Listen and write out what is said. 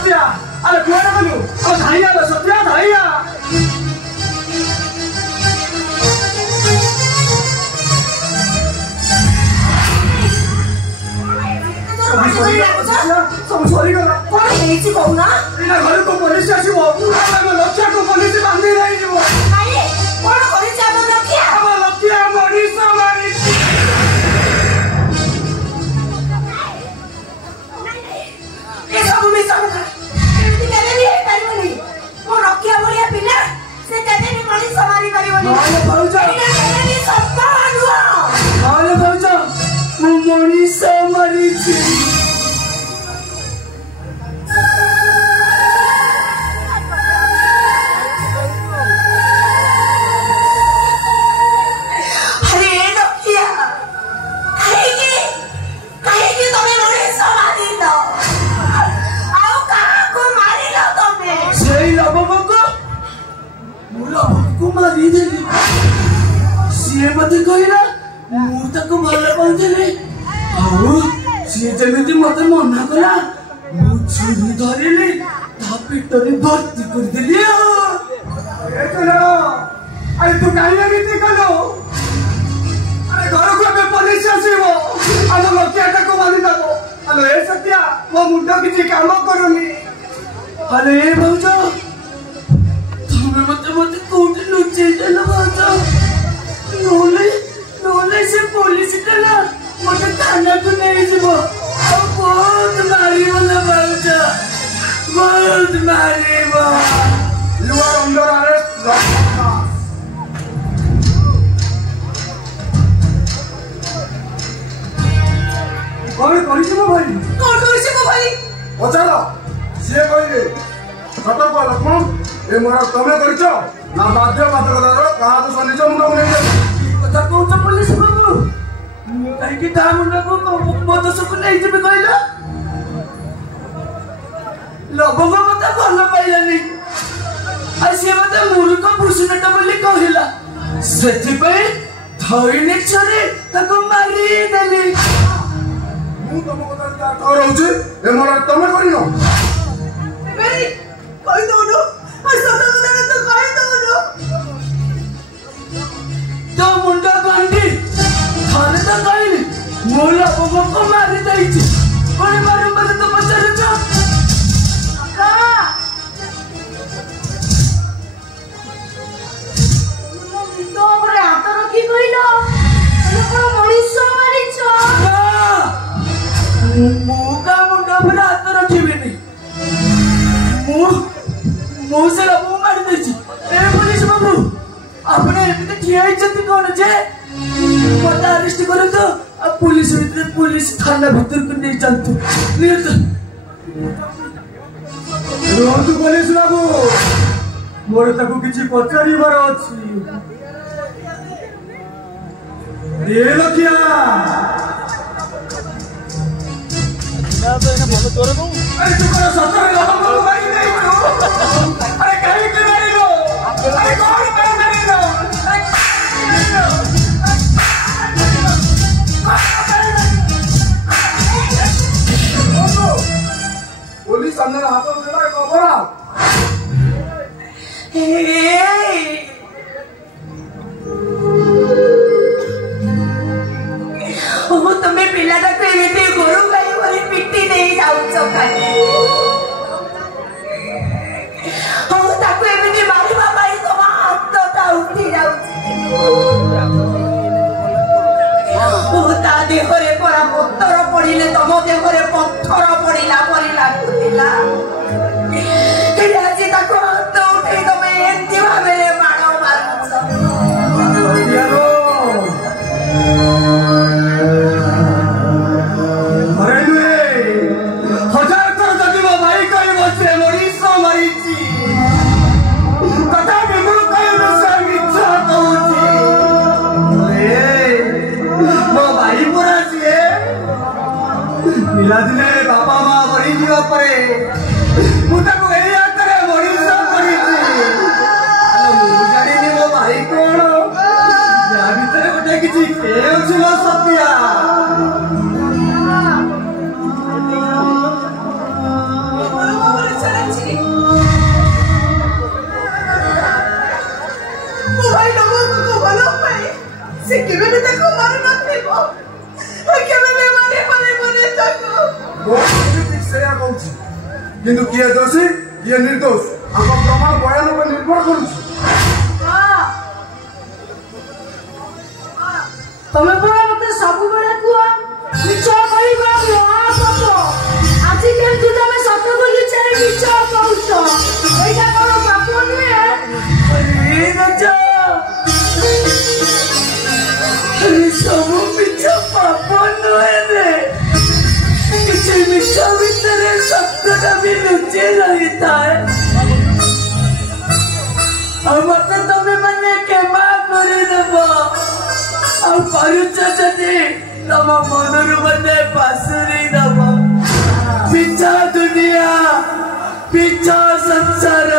सत्या अरे कुआरे गलु अब धाइया लो सत्या धाइया सब सॉरी गला कोन हेछि कहूना इना घर को पुलिस आसीबो हम लक्ष्य को पुलिस बांधी रही जीवो अरे कोन करि जाबो लक्ष्य हम लक्ष्य मनीष मारी ए सब में सब एमती केबे भी हे परिबनी को लक्ष्य बलिया पिला से केबे भी मनीष मारी परिबनी हां भाऊजा केबे भी सब अनुआ हां भाऊजा मु मनीष मारी छी जमीती मत मना कला छुरी धरली पेटरे भर्ती कर दिली अरे तू कहीं लगी कलो अरे घर को अबे पुलिस आसीबो आलो लक्ष्यटा को मारी दबो आलो ए सत्या मो मुंडा किछि काम करूनी अरे ए भौजो तुमे मते कोठी लुचै देला भौजो नोले से पुलिस कला मते थाना को नहीं जीवो बहुत मारी वाला भौजो बहुत मारी वो यू आर अंडर अरेस्ट कौन करिसिबो भाई पचार से कहले सत को लक्ष्मण ए मोरा तमे करिछो ना बाध्य बाधकदार कहा तो सनिजो मुंडा मुने कथा कहउछ पुलिस बाबू काई की ता मुंडा को मत सब नहीं जेबे कहला लोगों को मत भल पाइलानी आ से मत मूर्ख पुरुषनटा बोली कहला सेति पे धइने छरे ताको मारी देली मु तम कथा का कहउछ ए मोरा तमे करिनो मेरी कहि दोनो सत कथा तो कहि दोनो तो मुंडा गांडी खाने तो कहिनी मोला को मारी दैछि कोने मारे मरे तो बचारे छ का तो मोरे हाथ रखी कहिलो को मनीष मारी छ मुका मुंडा पर हाथ रखिबिनी मु से मु मारी दैछि ए पुलिस बाबू अपने एमते ठिया इज्जत कोन जे मत अरेस्ट करे तो अब पुलिस भीतर पुलिस थाना भीतर को नहीं चलतो ले रोंतु पुलिस बाबू मोर ताको किछि पचारी बार अछि दे लखिया ना तो एना भलो तोरे दऊ अरे तू कर सतर लोग भाई नहीं तो अरे कहीं के नहीं लो अरे कौन पे नहीं लो पुलिस सामने हाथ में देना कोबरा ओ तुम्हें पिलाटा को एते गोरु गाई वाली पिट्टी नहीं जाउछो कानी ओ ताको एते मारिबा पाई तो हाथटा उठी जाउछि ओ ता देहरे परा पत्थर पड़िले तम देहरे पत्थर पड़िला परि लागुतिला के आज ताको हाथ उठे तमे एंती भाबेले मारो मारुछ दिने बापा माँ मरी जीवा परे मुझे को यही आता है मरी सब मरी थी अल्लाह मुझे जाने नहीं वो भाई कौन यार इतने बड़े किसी खेल चिलो सत्या ठीक से किंतु किए दोषी किए निर्दोष हम प्रमाण बयान पर निर्भर करुँ तमें पूरा मत सब बेले कुआ मिछ कहबा महापाप आज केंतु तमे सत बोली चाहे मिछ कहउछ एटा कोन पाप नुहे अरे रजा अरे सब मिछ पाप नुहे रे किसी मिछ भीतर सत्यता भी लुचे रहता है और मत तमे मने केमा करे देबो और पारुच जदि तम मनरु मते पासुरी दब पिछा दुनिया पिछा संसार